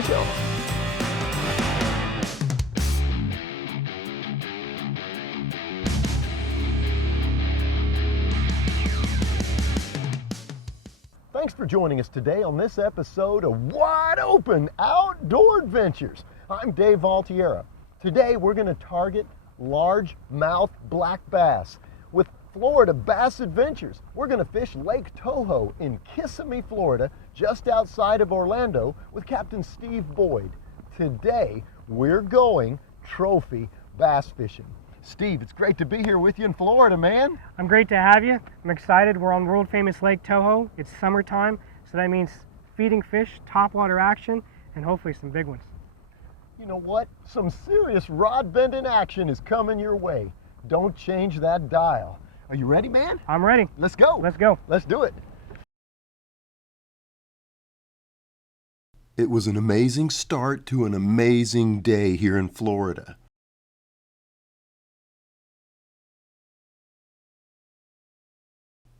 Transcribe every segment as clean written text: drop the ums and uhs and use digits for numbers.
fish on. Thanks for joining us today on this episode of Wide Open Outdoor Adventures. I'm Dave Valtiera. Today we're going to target largemouth black bass. With Florida Bass Adventures, we're going to fish Lake Toho in Kissimmee, Florida, just outside of Orlando with Captain Steve Boyd. Today we're going trophy bass fishing. Steve, it's great to be here with you in Florida, man. I'm great to have you. I'm excited. We're on world famous Lake Toho. It's summertime, so that means feeding fish, topwater action, and hopefully some big ones. You know what? Some serious rod bending action is coming your way. Don't change that dial. Are you ready, man? I'm ready. Let's go. Let's go. Let's do it. It was an amazing start to an amazing day here in Florida.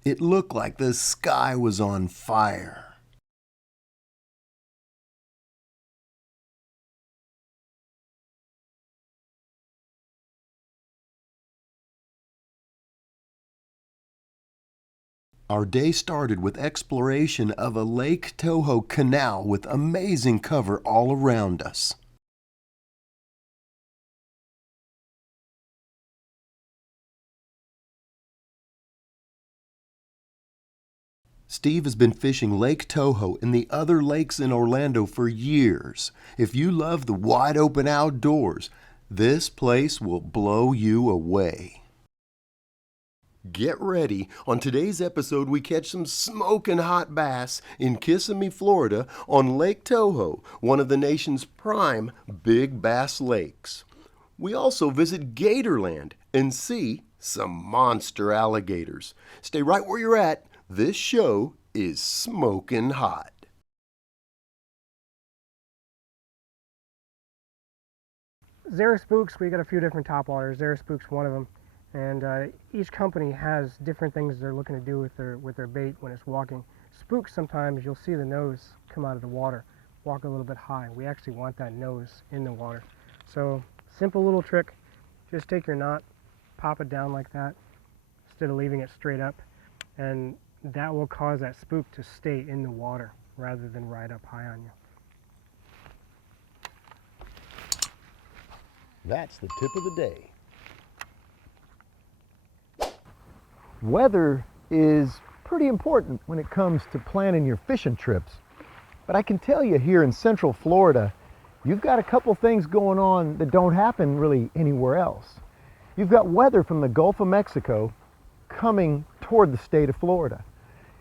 It looked like the sky was on fire. Our day started with exploration of a Lake Toho canal with amazing cover all around us. Steve has been fishing Lake Toho and the other lakes in Orlando for years. If you love the wide open outdoors, this place will blow you away. Get ready. On today's episode, we catch some smoking hot bass in Kissimmee, Florida on Lake Toho, one of the nation's prime big bass lakes. We also visit Gatorland and see some monster alligators. Stay right where you're at. This show is smoking hot. Zara Spooks, we got a few different topwaters. Zara Spooks, one of them. And each company has different things they're looking to do with their bait when it's walking. Spooks, sometimes you'll see the nose come out of the water, walk a little bit high. We actually want that nose in the water. So, simple little trick. Just take your knot, pop it down like that, instead of leaving it straight up. And that will cause that spook to stay in the water rather than ride up high on you. That's the tip of the day. Weather is pretty important when it comes to planning your fishing trips. But I can tell you here in Central Florida, you've got a couple things going on that don't happen really anywhere else. You've got weather from the Gulf of Mexico coming toward the state of Florida.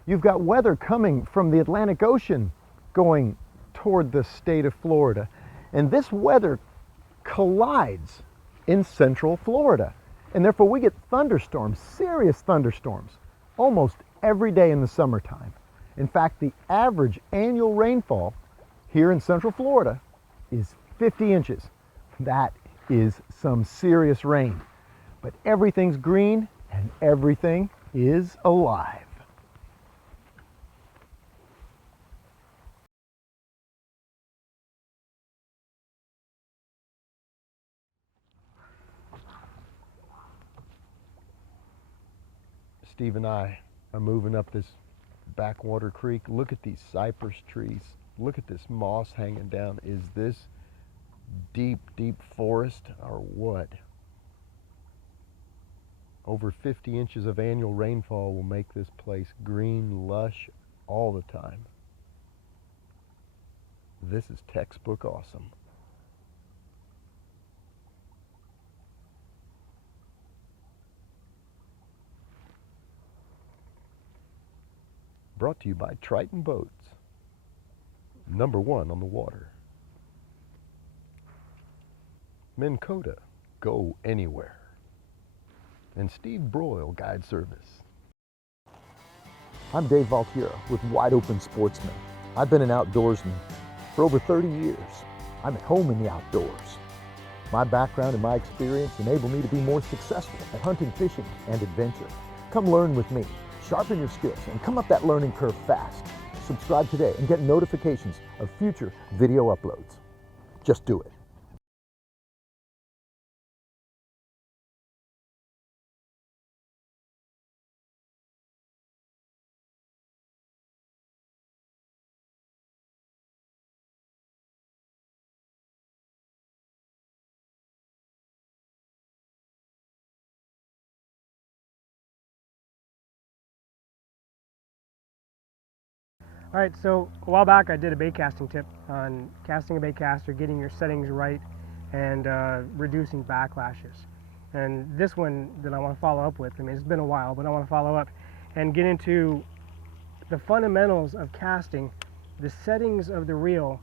You've got weather coming from the Atlantic Ocean going toward the state of Florida. And this weather collides in Central Florida. And therefore we get thunderstorms, serious thunderstorms, almost every day in the summertime. In fact, the average annual rainfall here in Central Florida is 50 inches. That is some serious rain. But everything's green and everything is alive. Steve and I are moving up this backwater creek. Look at these cypress trees. Look at this moss hanging down. Is this deep, deep forest or what? Over 50 inches of annual rainfall will make this place green, lush all the time. This is textbook awesome. Brought to you by Triton Boats, #1 on the water. Minn Kota, go anywhere. And Steve Broyle Guide Service. I'm Dave Valtiera with Wide Open Sportsman. I've been an outdoorsman for over 30 years. I'm at home in the outdoors. My background and my experience enable me to be more successful at hunting, fishing, and adventure. Come learn with me. Sharpen your skills and come up that learning curve fast. subscribe today and get notifications of future video uploads. Just do it. All right, so a while back I did a bait casting tip on casting a bait caster, getting your settings right, and reducing backlashes. And this one that I want to follow up with, I mean, it's been a while, but I want to follow up and get into the fundamentals of casting, the settings of the reel,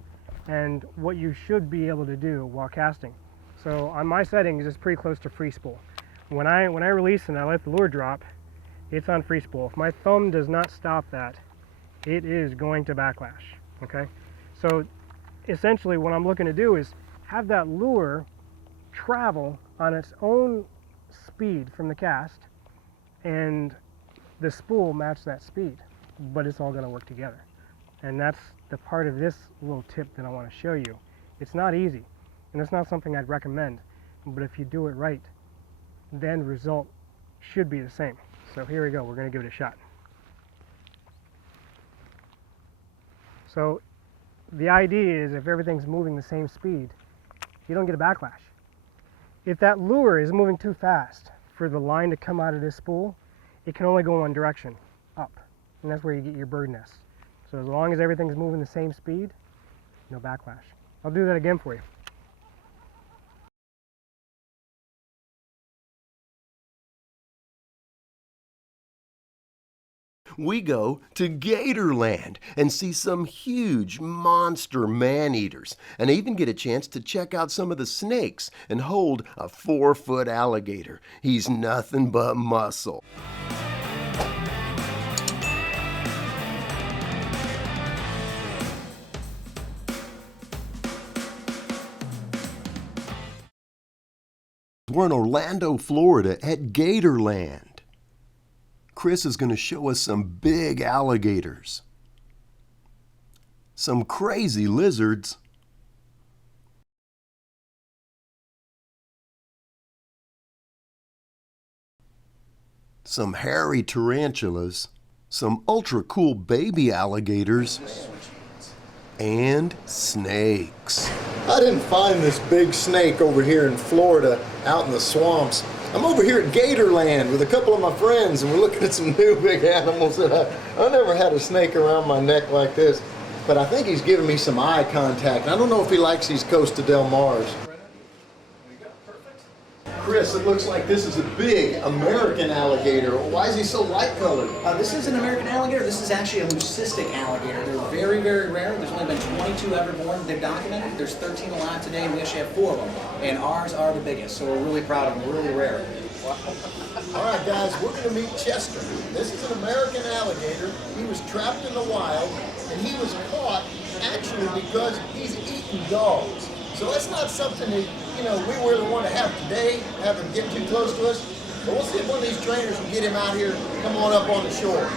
and what you should be able to do while casting. So on my settings, it's pretty close to free spool. When I release and I let the lure drop, it's on free spool. If my thumb does not stop that, it is going to backlash, okay? So essentially what I'm looking to do is have that lure travel on its own speed from the cast and the spool match that speed, but it's all gonna work together. And that's the part of this little tip that I wanna show you. It's not easy, and it's not something I'd recommend, but if you do it right, then the result should be the same. So here we go, we're gonna give it a shot. So the idea is if everything's moving the same speed, you don't get a backlash. If that lure is moving too fast for the line to come out of this spool, it can only go one direction, up. And that's where you get your bird nest. So as long as everything's moving the same speed, no backlash. I'll do that again for you. We go to Gatorland and see some huge monster man-eaters, and even get a chance to check out some of the snakes and hold a 4-foot alligator. He's nothing but muscle. We're in Orlando, Florida at Gatorland. Chris is going to show us some big alligators, some crazy lizards, some hairy tarantulas, some ultra cool baby alligators, and snakes. I didn't find this big snake over here in Florida out in the swamps. I'm over here at Gatorland with a couple of my friends, and we're looking at some new big animals that I never had a snake around my neck like this, but I think he's giving me some eye contact. I don't know if he likes these Costa del Mars. Chris, it looks like this is a big American alligator. Why is he so light colored? This is an American alligator. This is actually a leucistic alligator. They're very, very rare. There's only been 22 ever born. They're documented. There's 13 alive today, and we actually have 4 of them. And ours are the biggest, so we're really proud of them. They're really rare. All right, guys, we're going to meet Chester. This is an American alligator. He was trapped in the wild, and he was caught actually because he's eating dogs. So that's not something that, you know, we really want to have today, have him get too close to us. But we'll see if one of these trainers can get him out here, come on up on the shore.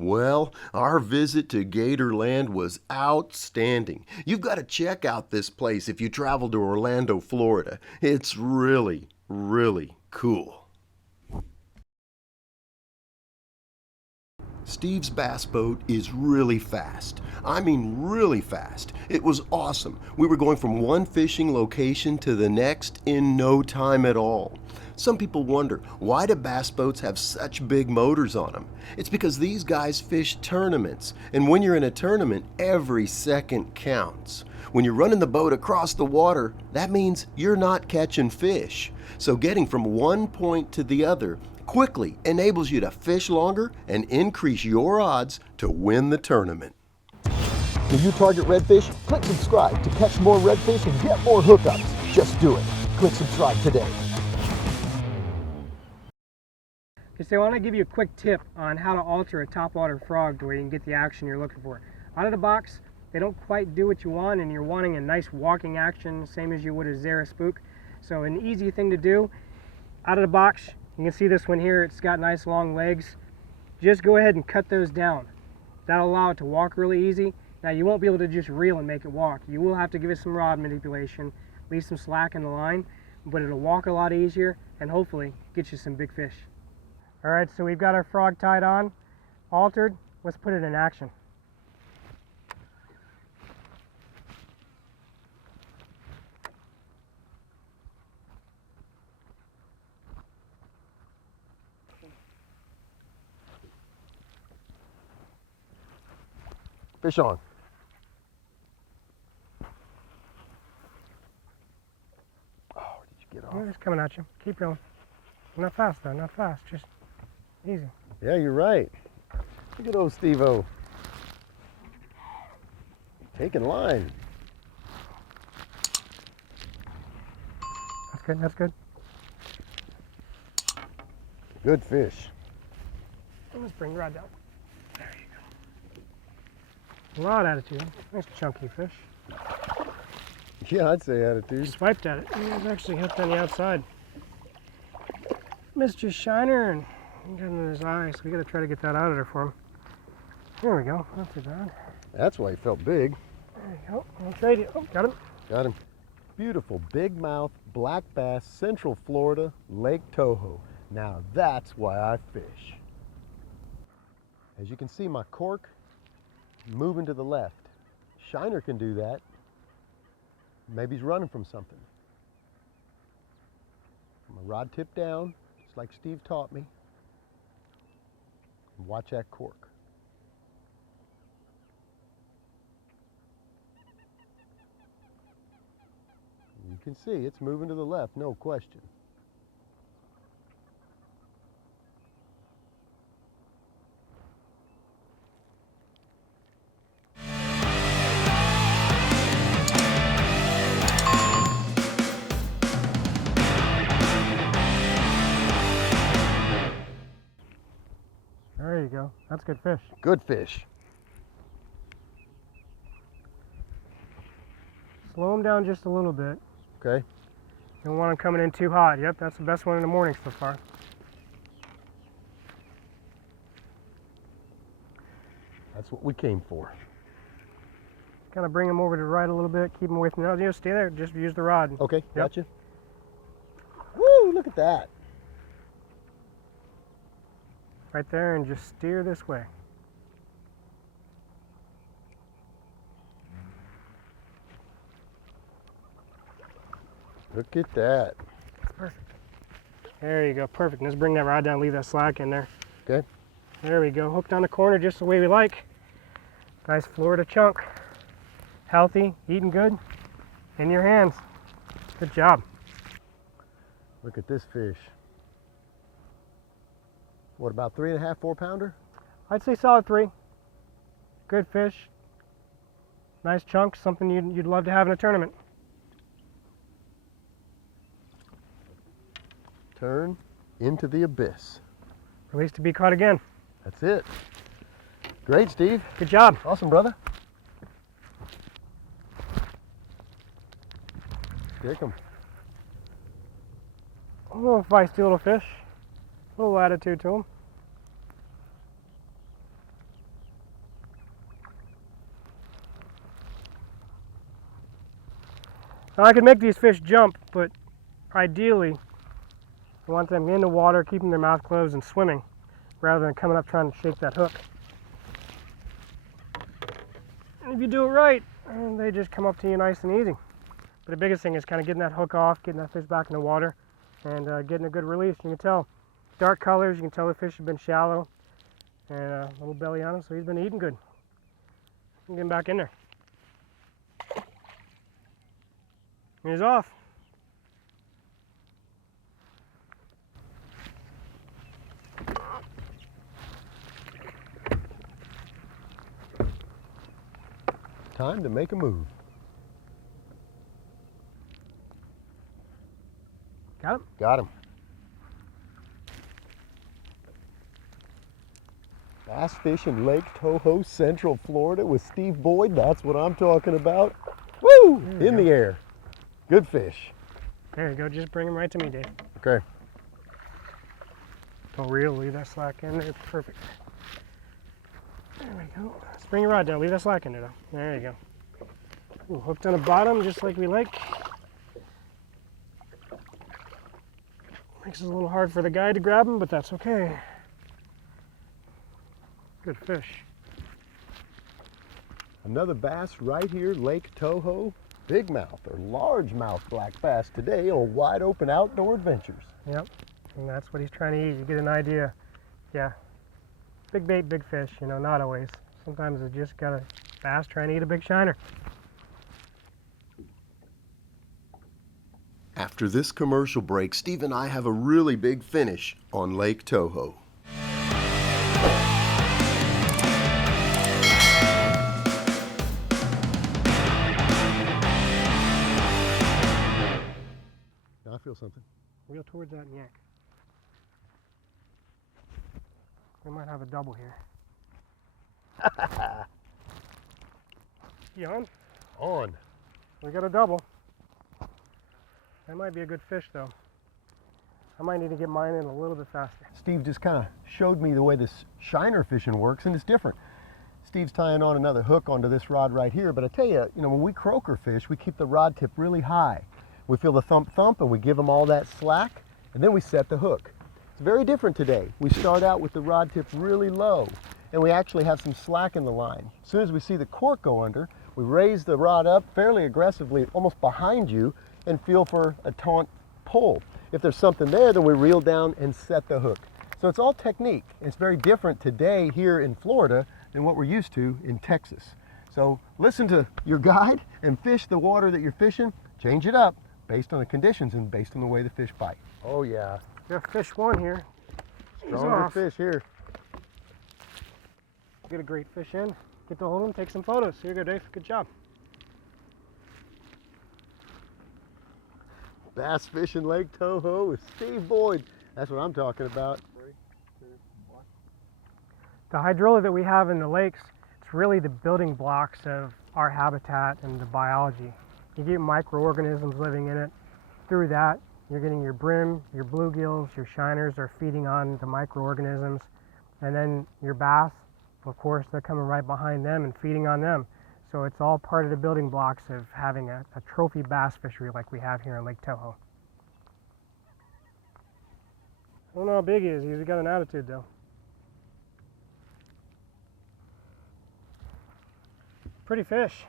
Well, our visit to Gatorland was outstanding. You've got to check out this place if you travel to Orlando, Florida. It's really, really cool. Steve's bass boat is really fast. I mean really fast. It was awesome. We were going from one fishing location to the next in no time at all. Some people wonder, why do bass boats have such big motors on them? It's because these guys fish tournaments, and when you're in a tournament, every second counts. When you're running the boat across the water, that means you're not catching fish. So getting from one point to the other quickly enables you to fish longer and increase your odds to win the tournament. Do you target redfish? Click subscribe to catch more redfish and get more hookups. Just do it. Click subscribe today. Okay, so I want to give you a quick tip on how to alter a topwater frog to where you can get the action you're looking for. Out of the box, they don't quite do what you want, and you're wanting a nice walking action, same as you would a Zara spook. So an easy thing to do, out of the box, you can see this one here, it's got nice long legs. Just go ahead and cut those down. That'll allow it to walk really easy. Now you won't be able to just reel and make it walk. You will have to give it some rod manipulation, leave some slack in the line, but it'll walk a lot easier and hopefully get you some big fish. All right, so we've got our frog tied on, altered. Let's put it in action. Fish on. Oh, did you get off? It's coming at you. Keep going. Not fast though, not fast. Just easy. Yeah, you're right. Look at old Steve-O. Taking line. That's good, that's good. Good fish. Let's bring the rod down. There you go. A lot of attitude. Nice chunky fish. Yeah, I'd say attitude. Swiped at it. It was actually hooked on the outside. Missed your shiner and got in his eye, so we gotta try to get that out of there for him. There we go. Not too bad. That's why he felt big. There you go. I'll trade you. Oh, got him. Got him. Beautiful big mouth black bass, Central Florida, Lake Toho. Now that's why I fish. As you can see, my cork moving to the left. Shiner can do that. Maybe he's running from something. My rod tip down, just like Steve taught me. And watch that cork. You can see it's moving to the left, no question. There you go. That's good fish. Good fish. Slow him down just a little bit. Okay. You don't want him coming in too hot. Yep, that's the best one in the morning so far. That's what we came for. Kind of bring him over to the right a little bit. Keep him away from the other. Stay there. Just use the rod. Okay, Yep. gotcha. Woo, look at that. Right there, and just steer this way. Look at that. Perfect. There you go. Perfect. Let's bring that rod down. Leave that slack in there. Okay. There we go. Hooked on the corner just the way we like. Nice Florida chunk. Healthy, eating good. In your hands. Good job. Look at this fish. What, about 3.5, 4 pounder? I'd say solid 3. Good fish. Nice chunk. Something you'd love to have in a tournament. Turn into the abyss. Release to be caught again. That's it. Great, Steve. Good job. Awesome, brother. Kick him. A little feisty little fish. A little attitude to him. Now I could make these fish jump, but ideally I want them in the water, keeping their mouth closed and swimming, rather than coming up trying to shake that hook. And if you do it right, they just come up to you nice and easy. But the biggest thing is kind of getting that hook off, getting that fish back in the water, and getting a good release. You can tell dark colors, you can tell the fish have been shallow, and a little belly on him, so he's been eating good. Get him back in there. And he's off. Time to make a move. Got him? Got him. Bass fishing Lake Toho, Central Florida with Steve Boyd. That's what I'm talking about. Woo! In the air. Good fish. There you go. Just bring him right to me, Dave. Okay. Don't reel. Leave that slack in there. Perfect. There we go. Let's bring your rod down. Leave that slack in there, though. There you go. Ooh, hooked on the bottom, just like we like. Makes it a little hard for the guy to grab him, but that's okay. Good fish. Another bass right here, Lake Toho. Big mouth or largemouth black bass today on Wide Open Outdoor Adventures. Yep, and that's what he's trying to eat. You get an idea. Yeah, big bait, big fish, you know, not always. Sometimes it's just got a bass trying to eat a big shiner. After this commercial break, Steve and I have a really big finish on Lake Toho. Now I feel something. Reel towards that yank. We might have a double here. You on? On. We got a double. That might be a good fish, though. I might need to get mine in a little bit faster. Steve just kind of showed me the way this shiner fishing works, and it's different. Steve's tying on another hook onto this rod right here, but I tell you, when we croaker fish, we keep the rod tip really high. We feel the thump thump and we give them all that slack, and then we set the hook. It's very different today. We start out with the rod tip really low, and we actually have some slack in the line. As soon as we see the cork go under, we raise the rod up fairly aggressively, almost behind you, and feel for a taunt pull. If there's something there, then we reel down and set the hook. So it's all technique. It's very different today here in Florida than what we're used to in Texas. So listen to your guide and fish the water that you're fishing. Change it up based on the conditions and based on the way the fish bite. Oh yeah. We got fish one here. He's Stronger off. fish here. Get a great fish in. Get to hold him, take some photos. Here you go, Dave. Good job. Bass fishing Lake Toho with Steve Boyd. That's what I'm talking about. The hydrilla that we have in the lakes, it's really the building blocks of our habitat and the biology. You get microorganisms living in it. Through that, you're getting your brim, your bluegills, your shiners are feeding on the microorganisms. And then your bass, of course, they're coming right behind them and feeding on them. So it's all part of the building blocks of having a trophy bass fishery like we have here in Lake Toho. I don't know how big he is. He's got an attitude, though. Pretty fish.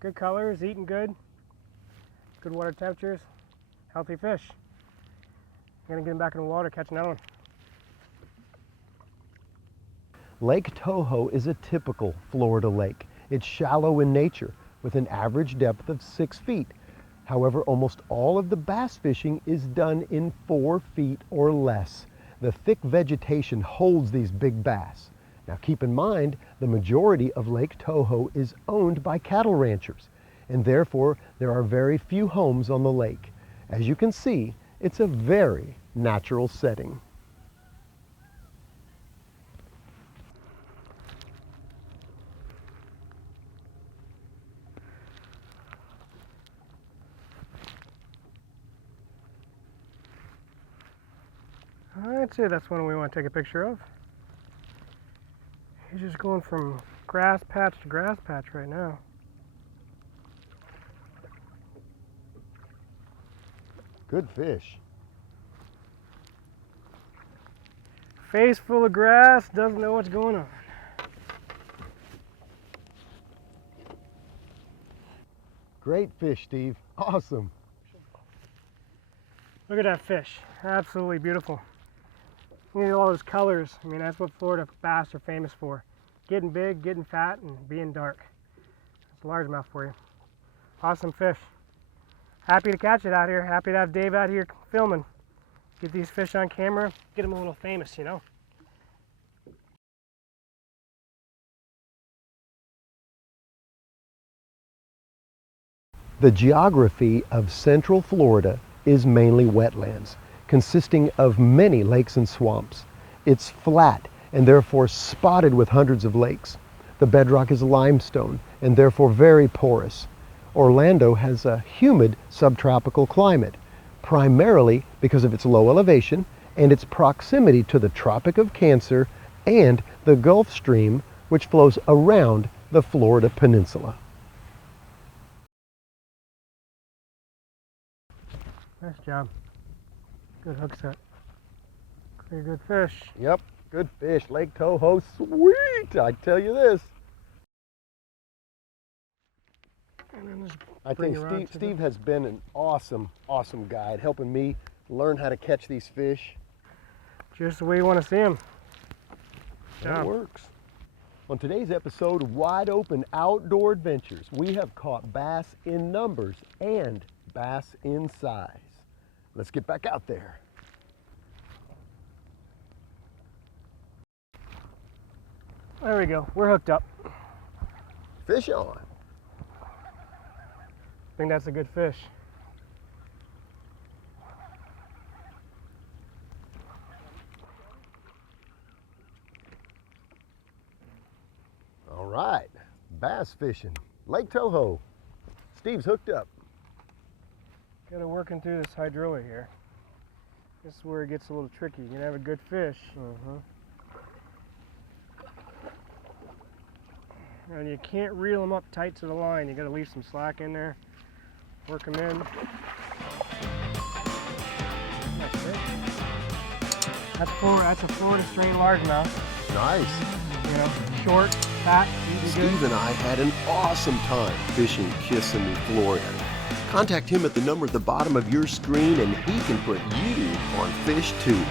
Good colors, eating good. Good water temperatures. Healthy fish. I'm going to get him back in the water, catch another one. Lake Toho is a typical Florida lake. It's shallow in nature with an average depth of 6 feet. However, almost all of the bass fishing is done in 4 feet or less. The thick vegetation holds these big bass. Now keep in mind, the majority of Lake Toho is owned by cattle ranchers, and therefore there are very few homes on the lake. As you can see, it's a very natural setting. I'd say that's one we want to take a picture of. He's just going from grass patch to grass patch right now. Good fish. Face full of grass, doesn't know what's going on. Great fish, Steve. Awesome. Look at that fish. Absolutely beautiful. Look at all those colors. I mean, that's what Florida bass are famous for. Getting big, getting fat, and being dark. It's a largemouth for you. Awesome fish. Happy to catch it out here. Happy to have Dave out here filming. Get these fish on camera. Get them a little famous, you know. The geography of Central Florida is mainly wetlands, consisting of many lakes and swamps. It's flat and therefore spotted with hundreds of lakes. The bedrock is limestone and therefore very porous. Orlando has a humid subtropical climate, primarily because of its low elevation and its proximity to the Tropic of Cancer and the Gulf Stream, which flows around the Florida Peninsula. Nice job. Good hook set. Clear good fish. Yep, good fish. Lake Toho, sweet, I tell you this. And then just I bring think it around to Steve has been an awesome guide, helping me learn how to catch these fish. just the way you want to see them. That works. On today's episode of Wide Open Outdoor Adventures, we have caught bass in numbers and bass in size. Let's get back out there. There we go. We're hooked up. Fish on. I think that's a good fish. All right, bass fishing, Lake Toho. Steve's hooked up. Gotta working through this hydrilla here. This is where it gets a little tricky. You can have a good fish. And you can't reel them up tight to the line. You gotta leave some slack in there. Work them in. Nice fish. That's a Florida strain largemouth. Nice. You know, short, fat, easy good. Steve and I had an awesome time fishing Kissimmee, Florida. Contact him at the number at the bottom of your screen and he can put you on Fish Tube.